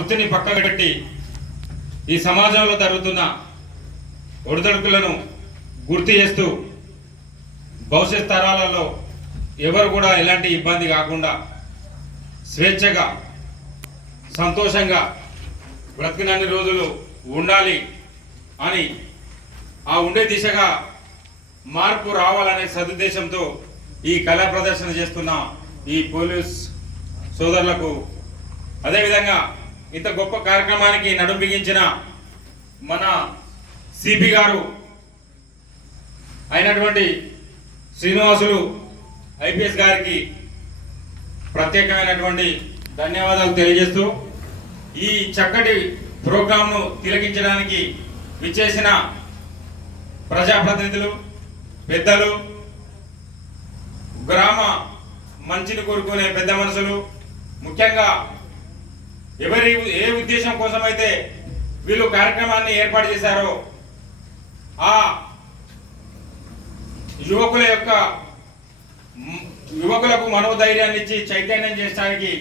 వృత్తిని పక్కకు పెట్టి ఈ సమాజంలో జరుగుతున్న ఒడిదొడుకులను గుర్తు చేస్తూ భవిష్యత్ తరాలలో ఎవరు కూడా ఎలాంటి ఇబ్బంది కాకుండా స్వేచ్ఛగా సంతోషంగా బ్రతికినన్ని రోజులు ఉండాలి అని ఆ ఉండే దిశగా మార్పు రావాలనే సదుద్దేశంతో ఈ కళా ప్రదర్శన చేస్తున్న ఈ పోలీస్ సోదరులకు, అదేవిధంగా ఇంత గొప్ప కార్యక్రమానికి నడుం బిగించిన మన సిపి గారు అయినటువంటి శ్రీనివాసులు ఐపీఎస్ గారికి ప్రత్యేకమైనటువంటి ధన్యవాదాలు తెలియజేస్తూ ఈ చక్కటి ప్రోగ్రాంను తిలకించడానికి విచ్చేసిన ప్రజాప్రతినిధులు, పెద్దలు, గ్రామ మంచిని కోరుకునే పెద్ద మనుషులు, ముఖ్యంగా ఏ ఉద్దేశం కోసమైతే వీళ్ళు కార్యక్రమాన్ని ఏర్పాటు చేశారో ఆ యువకులకు మనోధైర్యాన్ని ఇచ్చి చైతన్యం చేయడానికి